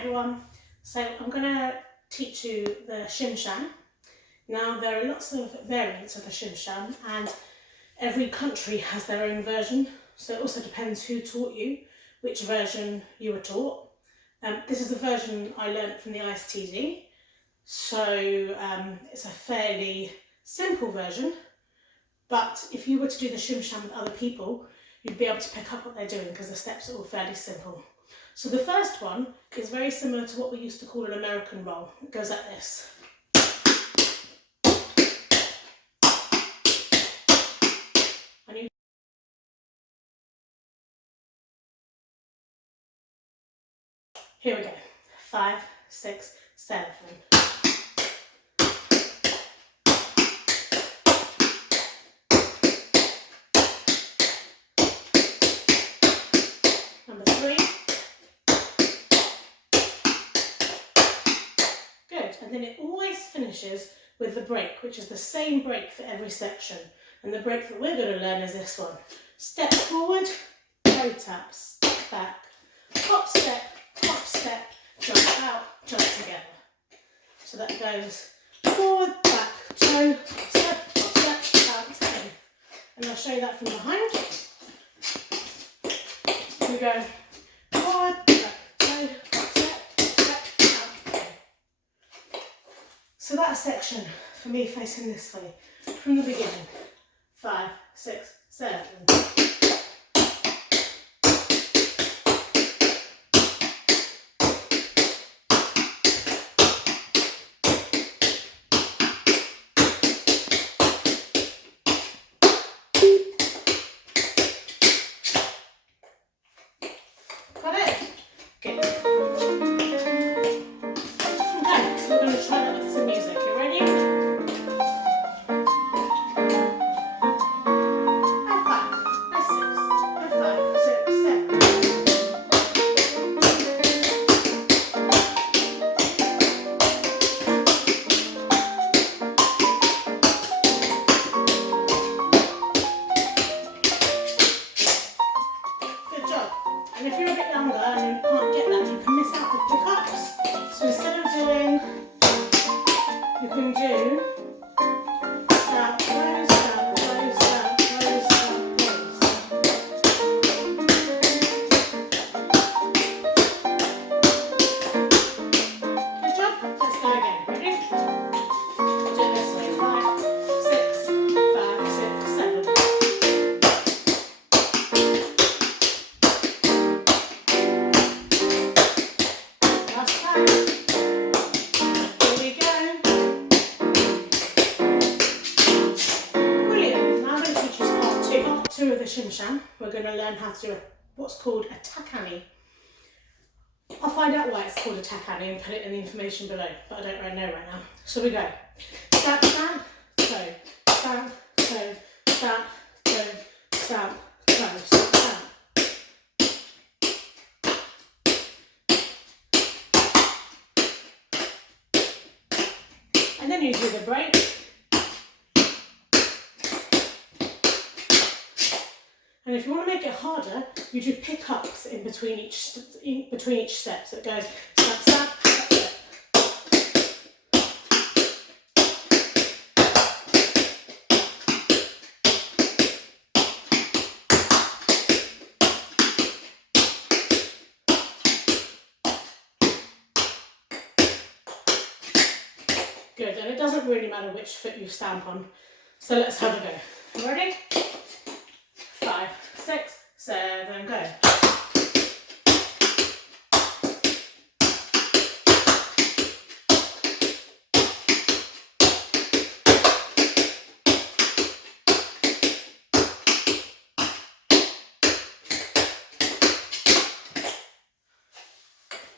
everyone, so I'm going to teach you the Shim Sham. Now there are lots of variants of the Shim Sham and every country has their own version, so it also depends who taught you, which version you were taught. This is the version I learnt from the ISTZ, so it's a fairly simple version, but if you were to do the Shim Sham with other people, you'd be able to pick up what they're doing because the steps are all fairly simple. So the first one is very similar to what we used to call an American roll. It goes like this. Here we go. 5, 6, 7. Number 3. Good. And then it always finishes with the break, which is the same break for every section. And the break that we're going to learn is this one. Step forward, toe tap, step back, hop step, jump out, jump together. So that goes forward, back, toe, hop step, out, in. And I'll show you that from behind. We go forward, back, toe, hop step, out, in. So that section, for me facing this way, from the beginning. 5, 6, 7. Got it? Good. Okay, so we're going to try that with some music. You ready? High 5, high 6, high 5, 6, 7. Good job. And if you're a bit younger and you can't get that, you can miss out the pickups. So instead of doing, you can do stamp, close, stamp, close, stamp, close, stamp, close. Good job. Let's go again. Ready? Do it this way. 5, 6, 5, 6, 7. Last time. Here we go. Brilliant. Now I'm going to teach you part 2. Part 2 of the Shim Sham. We're going to learn how to do what's called a takani. I'll find out why it's called a takani and put it in the information below, but I don't really know right now. So we go. Stamp, stamp, toe, stamp, toe, stamp, toe, stamp, toe, stamp. And then you do the break. And if you want to make it harder, you do pickups in between each step. So it goes stamp, stamp, step. Good, and it doesn't really matter which foot you stamp on. So let's have a go. Ready? 5, 6, 7, go.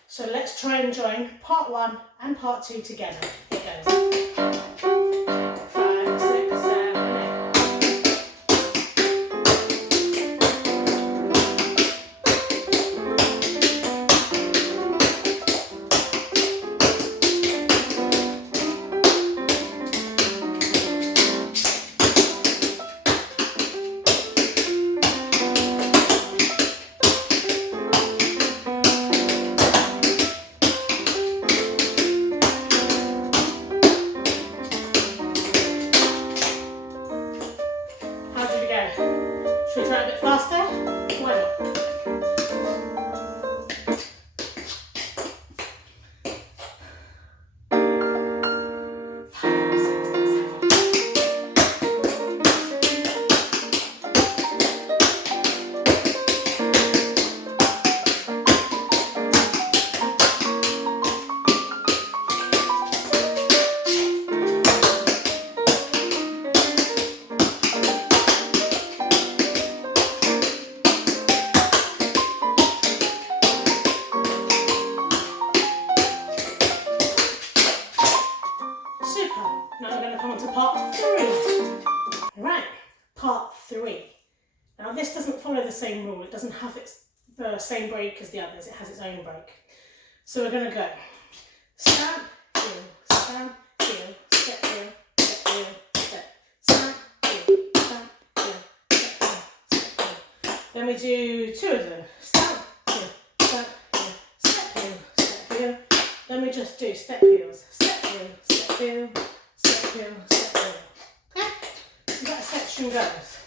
So let's try and join part 1 and part 2 together. Here goes. 5, 6, 7, 8. Should we try a bit faster? Why not? Now we're going to come on to part 3. Right, part 3. Now this doesn't follow the same rule. It doesn't have the same break as the others. It has its own break. So we're going to go stamp, heel, stamp, heel, step, heel, step, heel, step, stamp, heel, stamp, heel, step, heel, step, heel. Then we do 2 of them. Stamp, heel, step, heel, step, heel. Then we just do step heels, step heel, step heel, step heel, step heel. Okay? So that section goes.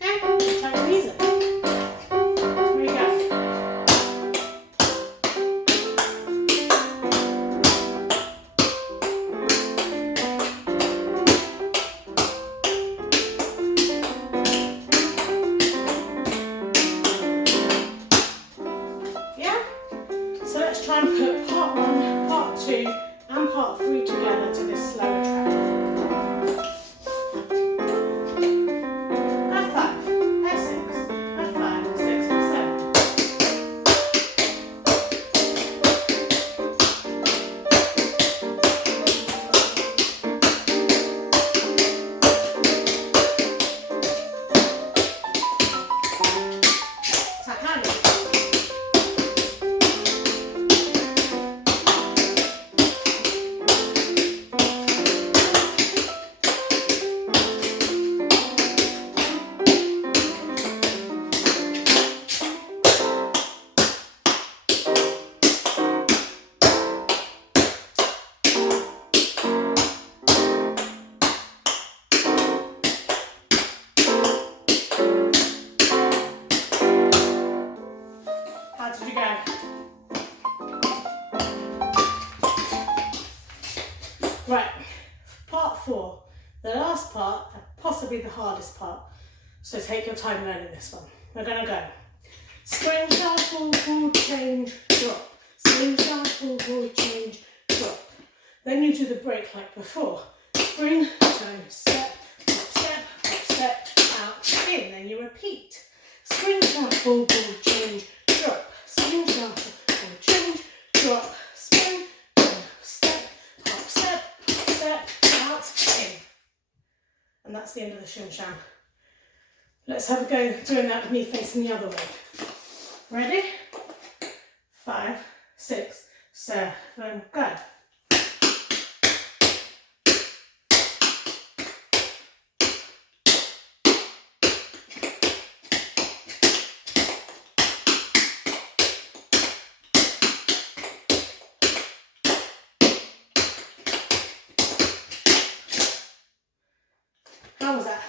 Okay, try the music. Here we go. So let's try and put part 1, part 2 and part 3 together to this slower track. F5, F6, F5, 6, 7. Tap handy. How did you go? Right, part 4, the last part, and possibly the hardest part, so take your time learning this one. We're going to go spring, shuffle, forward, change, drop, spring, shuffle, forward, change, drop. Then you do the break like before, spring, toe, step, out, in, then you repeat, spring, shuffle, forward, change, drop, spring, shuffle, forward, change, drop, spring, toe, step, out, in. And that's the end of the Shim Sham. Let's have a go doing that with me facing the other way. Ready? 5, 6, 7, go. How was that?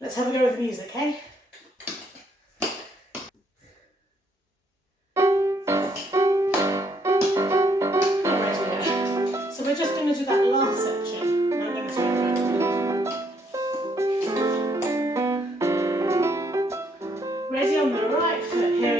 Let's have a go with the music, okay? Alright, yeah. So we're just going to do that last section, and I'm going to turn around. Ready on the right foot here.